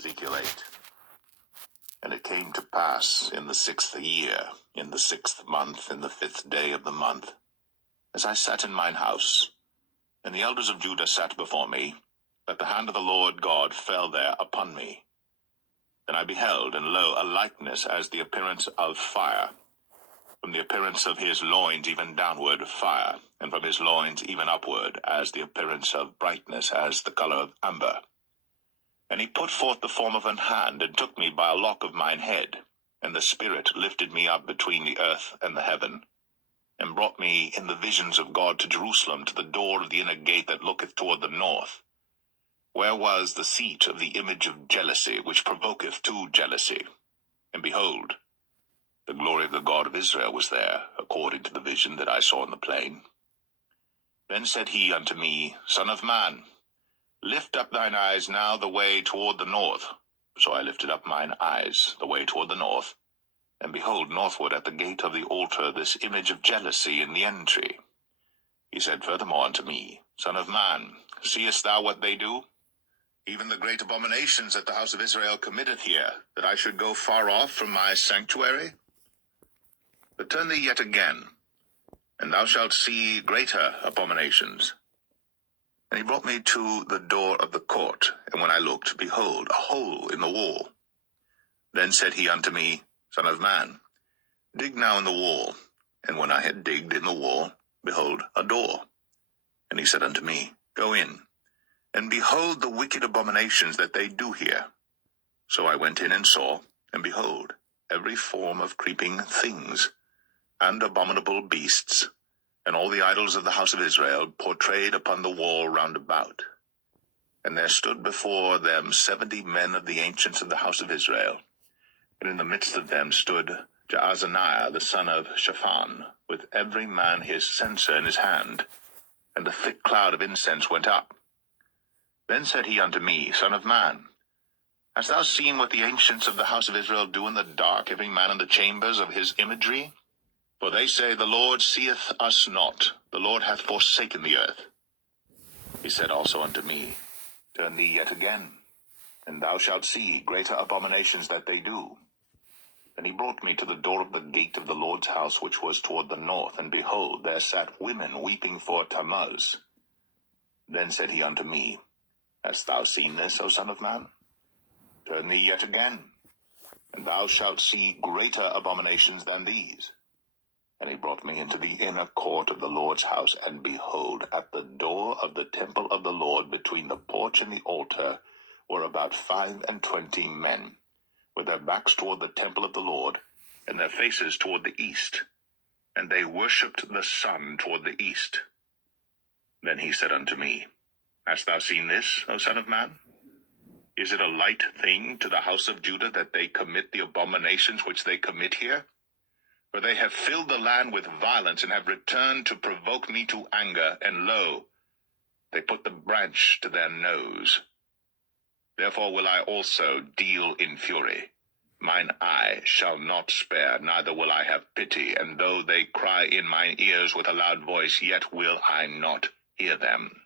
Ezekiel 8. And it came to pass in the 6th year, in the 6th month, in the 5th day of the month, as I sat in mine house, and the elders of Judah sat before me, that the hand of the Lord God fell there upon me. Then I beheld, and lo, a likeness as the appearance of fire, from the appearance of his loins even downward fire, and from his loins even upward, as the appearance of brightness, as the color of amber. And he put forth the form of an hand, and took me by a lock of mine head, and the Spirit lifted me up between the earth and the heaven, and brought me in the visions of God to Jerusalem, to the door of the inner gate that looketh toward the north, where was the seat of the image of jealousy, which provoketh to jealousy. And behold, the glory of the God of Israel was there, according to the vision that I saw in the plain. Then said he unto me, Son of man, lift up thine eyes now the way toward the north. So I lifted up mine eyes the way toward the north, and behold, northward at the gate of the altar this image of jealousy in the entry. He said furthermore unto me, Son of man, seest thou what they do? Even the great abominations that the house of Israel committeth here, that I should go far off from my sanctuary? But turn thee yet again, and thou shalt see greater abominations. And he brought me to the door of the court, and when I looked, behold, a hole in the wall. Then said he unto me, Son of man, dig now in the wall. And when I had digged in the wall, behold, a door. And he said unto me, Go in, and behold the wicked abominations that they do here. So I went in and saw, and behold, every form of creeping things, and abominable beasts, and all the idols of the house of Israel portrayed upon the wall round about. And there stood before them 70 men of the ancients of the house of Israel, and in the midst of them stood Jaazaniah the son of Shaphan, with every man his censer in his hand, and a thick cloud of incense went up. Then said he unto me, Son of man, hast thou seen what the ancients of the house of Israel do in the dark, every man in the chambers of his imagery? For they say, The Lord seeth us not, the Lord hath forsaken the earth. He said also unto me, Turn thee yet again, and thou shalt see greater abominations that they do. And he brought me to the door of the gate of the Lord's house, which was toward the north, and behold, there sat women weeping for Tammuz. Then said he unto me, Hast thou seen this, O son of man? Turn thee yet again, and thou shalt see greater abominations than these. And he brought me into the inner court of the Lord's house, and behold, at the door of the temple of the Lord, between the porch and the altar, were about 25 men, with their backs toward the temple of the Lord, and their faces toward the east. And they worshipped the sun toward the east. Then he said unto me, Hast thou seen this, O son of man? Is it a light thing to the house of Judah that they commit the abominations which they commit here? For they have filled the land with violence, and have returned to provoke me to anger, and lo, they put the branch to their nose. Therefore will I also deal in fury. Mine eye shall not spare, neither will I have pity, and though they cry in mine ears with a loud voice, yet will I not hear them.